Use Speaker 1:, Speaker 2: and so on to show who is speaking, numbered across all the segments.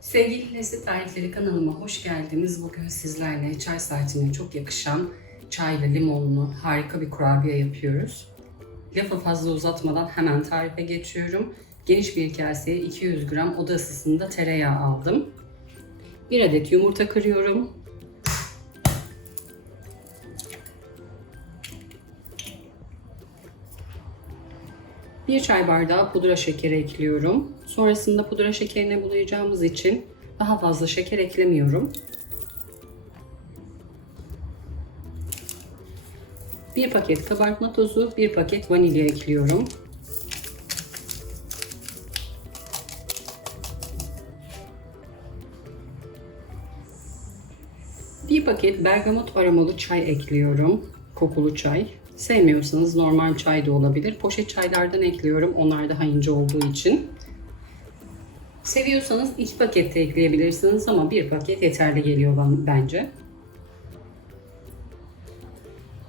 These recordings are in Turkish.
Speaker 1: Sevgili Lezzet Tarifleri kanalıma hoş geldiniz. Bugün sizlerle çay saatine çok yakışan çaylı limonlu harika bir kurabiye yapıyoruz. Lafı fazla uzatmadan hemen tarife geçiyorum. Geniş bir kaseye 200 gram oda ısısında tereyağı aldım. Bir adet yumurta kırıyorum. Bir çay bardağı pudra şekeri ekliyorum. Sonrasında pudra şekerine bulayacağımız için daha fazla şeker eklemiyorum. Bir paket kabartma tozu, bir paket vanilya ekliyorum. Bir paket bergamot aromalı çay ekliyorum. Kokulu çay. Sevmiyorsanız normal çay da olabilir. Poşet çaylardan ekliyorum. Onlar daha ince olduğu için. Seviyorsanız iki paket de ekleyebilirsiniz ama bir paket yeterli geliyor bence.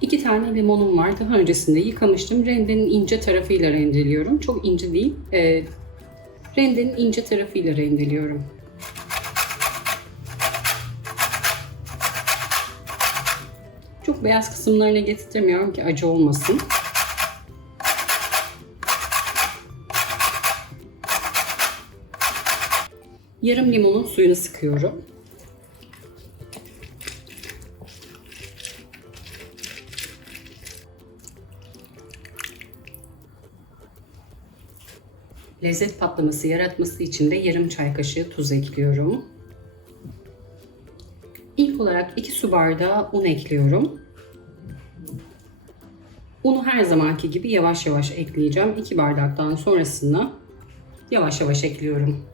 Speaker 1: İki tane limonum var. Daha öncesinde yıkamıştım. Rendenin ince tarafıyla rendeliyorum. Çok ince değil. E, rendenin ince tarafıyla rendeliyorum. Çok beyaz kısımlarına getirmiyorum ki acı olmasın. Yarım limonun suyunu sıkıyorum. Lezzet patlaması yaratması için de yarım çay kaşığı tuz ekliyorum. İlk olarak 2 su bardağı un ekliyorum. Unu her zamanki gibi yavaş yavaş ekleyeceğim. 2 bardaktan sonrasında yavaş yavaş ekliyorum.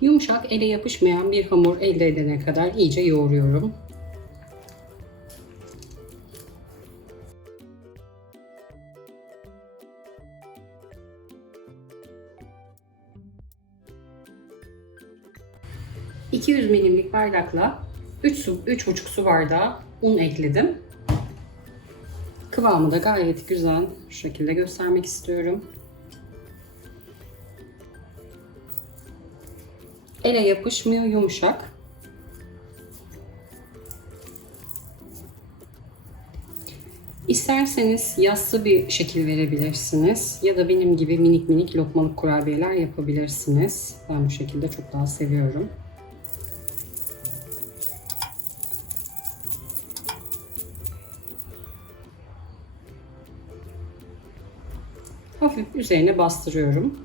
Speaker 1: Yumuşak, ele yapışmayan bir hamur elde edene kadar iyice yoğuruyorum. ...200 milimlik bardakla 3 su, 3,5 su bardağı un ekledim. Kıvamı da gayet güzel. Şu şekilde göstermek istiyorum. Ele yapışmıyor, yumuşak. İsterseniz yassı bir şekil verebilirsiniz ya da benim gibi minik minik lokmalık kurabiyeler yapabilirsiniz. Ben bu şekilde çok daha seviyorum. Hafif üzerine bastırıyorum.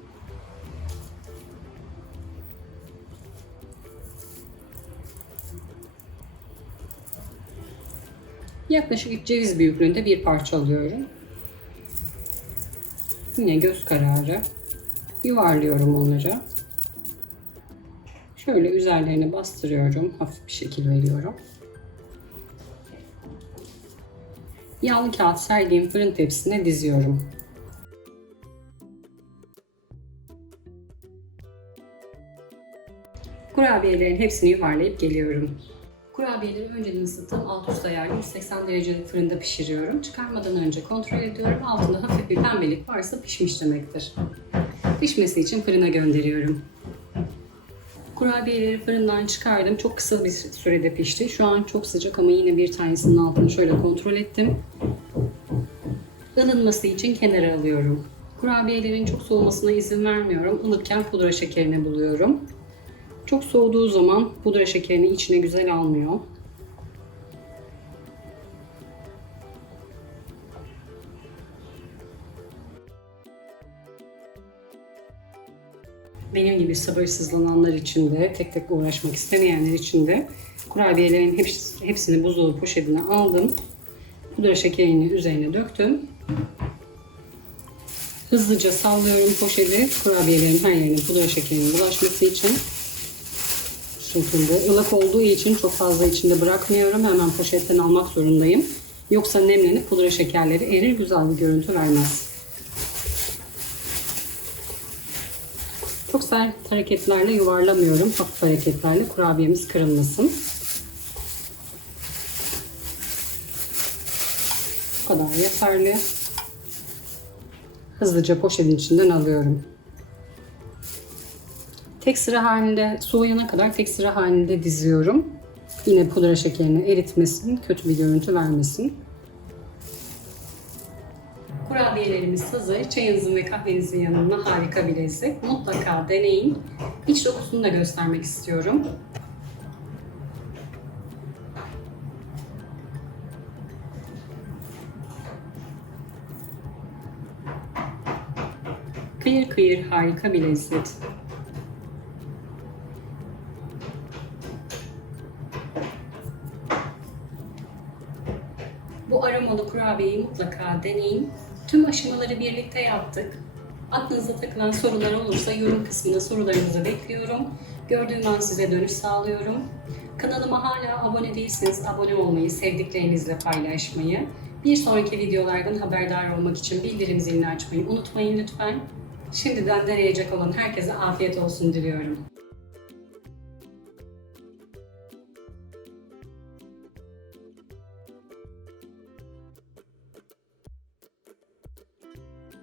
Speaker 1: Yaklaşık ceviz büyüklüğünde bir parça alıyorum. Yine göz kararı yuvarlıyorum onları. Şöyle üzerlerine bastırıyorum. Hafif bir şekil veriyorum. Yağlı kağıt serdiğim fırın tepsisine diziyorum. Kurabiyelerin hepsini yuvarlayıp geliyorum. Kurabiyeleri önceden ısıttım. Alt üst ayarlı 180 derecelik fırında pişiriyorum. Çıkarmadan önce kontrol ediyorum. Altında hafif bir pembelik varsa pişmiş demektir. Pişmesi için fırına gönderiyorum. Kurabiyeleri fırından çıkardım. Çok kısa bir sürede pişti. Şu an çok sıcak ama yine bir tanesinin altını şöyle kontrol ettim. Ilınması için kenara alıyorum. Kurabiyelerin çok soğumasına izin vermiyorum. Ilıkken pudra şekerini buluyorum. Çok soğuduğu zaman pudra şekerini içine güzel almıyor. Benim gibi sabırsızlananlar için de, tek tek uğraşmak istemeyenler için de kurabiyelerin hepsini buzdolabı poşetine aldım. Pudra şekerini üzerine döktüm. Hızlıca sallıyorum poşeti kurabiyelerin her yerine pudra şekerinin bulaşması için şekilde. Ilık olduğu için çok fazla içinde bırakmıyorum. Hemen poşetten almak zorundayım. Yoksa nemlenip pudra şekerleri erir güzel bir görüntü vermez. Çok sert hareketlerle yuvarlamıyorum. Hafif hareketlerle kurabiyemiz kırılmasın. Bu kadar yeterli. hızlıca poşetin içinden alıyorum. Tek sıra halinde soğuyana kadar tek sıra halinde diziyorum. Yine pudra şekerini eritmesin, kötü bir görüntü vermesin. Kurabiyelerimiz hazır. Çayınızın ve kahvenizin yanına harika bir lezzet. Mutlaka deneyin. İç dokusunu da göstermek istiyorum. Kıyır kıyır harika bir lezzet. Bu aromalı kurabiyeyi mutlaka deneyin. Tüm aşamaları birlikte yaptık. Aklınıza takılan sorular olursa yorum kısmına sorularınızı bekliyorum. Gördüğüm an size dönüş sağlıyorum. Kanalıma hala abone değilseniz abone olmayı, sevdiklerinizle paylaşmayı, bir sonraki videolardan haberdar olmak için bildirim zilini açmayı unutmayın lütfen. Şimdiden deneyecek olan herkese afiyet olsun diliyorum.